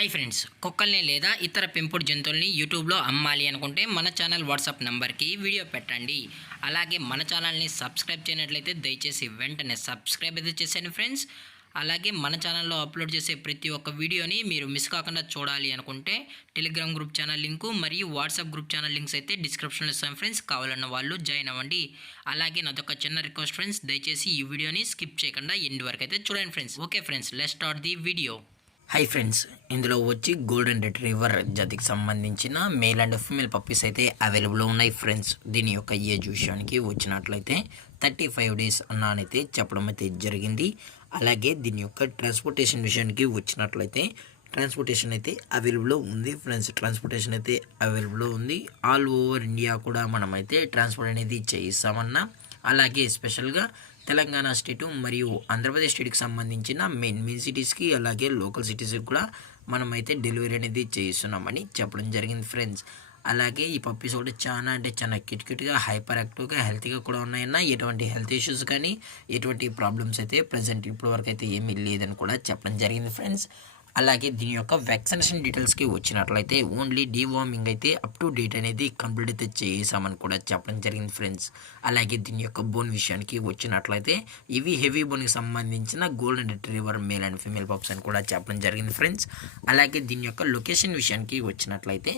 Hi friends, కుక్కల్ని లేదా ఇతర పెంపుడు జంతువుల్ని యూట్యూబ్లో అమ్మాలి అనుకుంటే మన ఛానల్ వాట్సాప్ నెంబర్కి వీడియో పెట్టండి. అలాగే మన ఛానల్ని సబ్స్క్రైబ్ చేయనట్లయితే దయచేసి వెంటనే సబ్స్క్రైబ్ అయితే చేసేయండి ఫ్రెండ్స్. అలాగే మన ఛానల్లో అప్లోడ్ చేసే ప్రతి ఒక్క వీడియోని మీరు మిస్ కాకుండా చూడాలి అనుకుంటే టెలిగ్రామ్ గ్రూప్ ఛానల్ లింకు మరియు వాట్సాప్ గ్రూప్ ఛానల్ లింక్స్ అయితే డిస్క్రిప్షన్లో ఇస్తాం ఫ్రెండ్స్. కావాలన్న వాళ్ళు జాయిన్ అవ్వండి. అలాగే నాదొక చిన్న రిక్వెస్ట్ ఫ్రెండ్స్, దయచేసి ఈ వీడియోని స్కిప్ చేయకుండా ఎండ్ వరకు అయితే చూడండి friends. Okay friends, let's start the video. Hi friends, ఇందులో వచ్చి గోల్డెన్ రిట్రీవర్ జాతికి సంబంధించిన మేల్ అండ్ ఫీమేల్ పప్పీస్ అయితే అవైలబుల్ ఉన్నాయి ఫ్రెండ్స్. దీని యొక్క ఏజ్ విషయానికి వచ్చినట్లయితే 35 days అన్నానైతే చెప్పడం అయితే జరిగింది. అలాగే దీని యొక్క ట్రాన్స్పోర్టేషన్ విషయానికి వచ్చినట్లయితే ట్రాన్స్పోర్టేషన్ అయితే అవైలబుల్లో ఉంది ఫ్రెండ్స్. ట్రాన్స్పోర్టేషన్ అయితే అవైలబుల్లో ఉంది. ఆల్ ఓవర్ ఇండియా కూడా మనమైతే ట్రాన్స్పోర్ట్ అనేది చేయిస్తామన్నా. అలాగే స్పెషల్గా తెలంగాణ స్టేటు మరియు ఆంధ్రప్రదేశ్ స్టేట్కి సంబంధించిన మెయిన్ సిటీస్కి అలాగే లోకల్ సిటీస్కి కూడా మనమైతే డెలివరీ అనేది చేయిస్తున్నామని చెప్పడం జరిగింది ఫ్రెండ్స్. అలాగే ఈ పప్పీస్ కూడా చాలా అంటే చాలా క్యూట్గా హైపర్ యాక్టివ్గా హెల్తీగా కూడా ఉన్నాయన్న. ఎటువంటి హెల్త్ ఇష్యూస్ కానీ ఎటువంటి ప్రాబ్లమ్స్ అయితే ప్రజెంట్ ఇప్పటి వరకు అయితే ఏమీ లేదని కూడా చెప్పడం జరిగింది ఫ్రెండ్స్. అలాగే దీని యొక్క వ్యాక్సినేషన్ డీటెయిల్స్కి వచ్చినట్లయితే ఓన్లీ డీవార్మింగ్ అయితే అప్ టు డేట్ అనేది కంప్లీట్ అయితే చేసామని కూడా చెప్పడం జరిగింది ఫ్రెండ్స్. అలాగే దీని యొక్క బోన్ విషయానికి వచ్చినట్లయితే ఇవి హెవీ బోన్కి సంబంధించిన golden retriever male and female pups అని కూడా చెప్పడం జరిగింది ఫ్రెండ్స్. అలాగే దీని యొక్క లొకేషన్ విషయానికి వచ్చినట్లయితే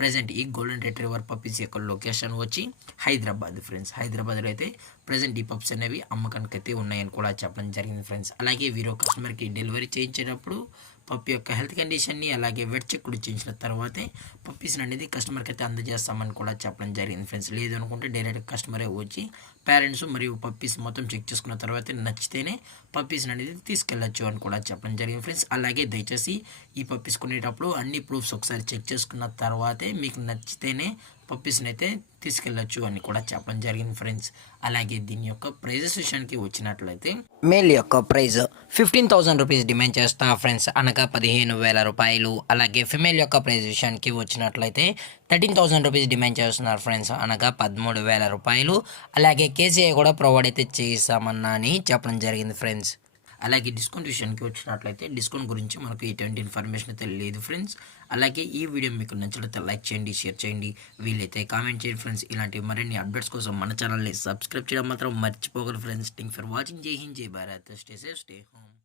ప్రజెంట్ ఈ గోల్డెన్ రిట్రీవర్ పప్పీస్ యొక్క లొకేషన్ వచ్చి హైదరాబాద్ ఫ్రెండ్స్. హైదరాబాద్లో అయితే ప్రజెంట్ ఈ పప్స్ అనేవి అమ్మకానికి అయితే ఉన్నాయని కూడా చెప్పడం జరిగింది ఫ్రెండ్స్. అలాగే వీరో కస్టమర్కి డెలివరీ చేయించేటప్పుడు పప్పి యొక్క హెల్త్ కండిషన్ని అలాగే వెట్ చెక్ కూడా చేయించిన తర్వాతే పప్పీస్ని అనేది కస్టమర్కి అయితే అందజేస్తామని కూడా చెప్పడం జరిగింది ఫ్రెండ్స్. లేదు అనుకుంటే డైరెక్ట్ కస్టమరే వచ్చి పేరెంట్స్ మరియు పప్పీస్ మొత్తం చెక్ చేసుకున్న తర్వాత నచ్చితేనే పప్పీస్ని అనేది తీసుకెళ్ళచ్చు అని కూడా చెప్పడం జరిగింది ఫ్రెండ్స్. అలాగే దయచేసి ఈ పప్పీస్ కొనేటప్పుడు అన్ని ప్రూఫ్స్ ఒకసారి చెక్ చేసుకున్న తర్వాతే మీకు నచ్చితేనే పప్పీస్ని అయితే తీసుకెళ్ళచ్చు అని కూడా చెప్పడం జరిగింది ఫ్రెండ్స్. అలాగే దీని యొక్క ప్రైజెస్ విషయానికి వచ్చినట్లయితే మేల్ యొక్క ప్రైజ్ 15,000 రూపీస్ డిమాండ్ చేస్తా ఫ్రెండ్స్, అనగా 15,000 రూపాయలు. అలాగే ఫిమేల్ యొక్క ప్రైజ్ విషయానికి వచ్చినట్లయితే 13,000 రూపీస్ డిమాండ్ చేస్తున్నారు ఫ్రెండ్స్, అనగా 13,000 రూపాయలు. అలాగే కేజీఐ కూడా ప్రొవైడ్ అయితే చేస్తామన్నా అని చెప్పడం జరిగింది ఫ్రెండ్స్. అలాగే డిస్కౌంట్ విషయానికి వచ్చినట్లయితే డిస్కౌంట్ గురించి మనకు ఎటువంటి ఇన్ఫర్మేషన్ అయితే లేదు ఫ్రెండ్స్. అలాగే ఈ వీడియో మీకు నచ్చినట్లయితే లైక్ చేయండి, షేర్ చేయండి, వీలైతే కామెంట్ చేయండి ఫ్రెండ్స్. ఇలాంటి మరిన్ని అప్డేట్స్ కోసం మన ఛానల్ని సబ్స్క్రైబ్ చేయడం మాత్రం మర్చిపోగలరు ఫ్రెండ్స్. Thank for watching. జై హింద్, జై Bharat. Stay safe, stay home.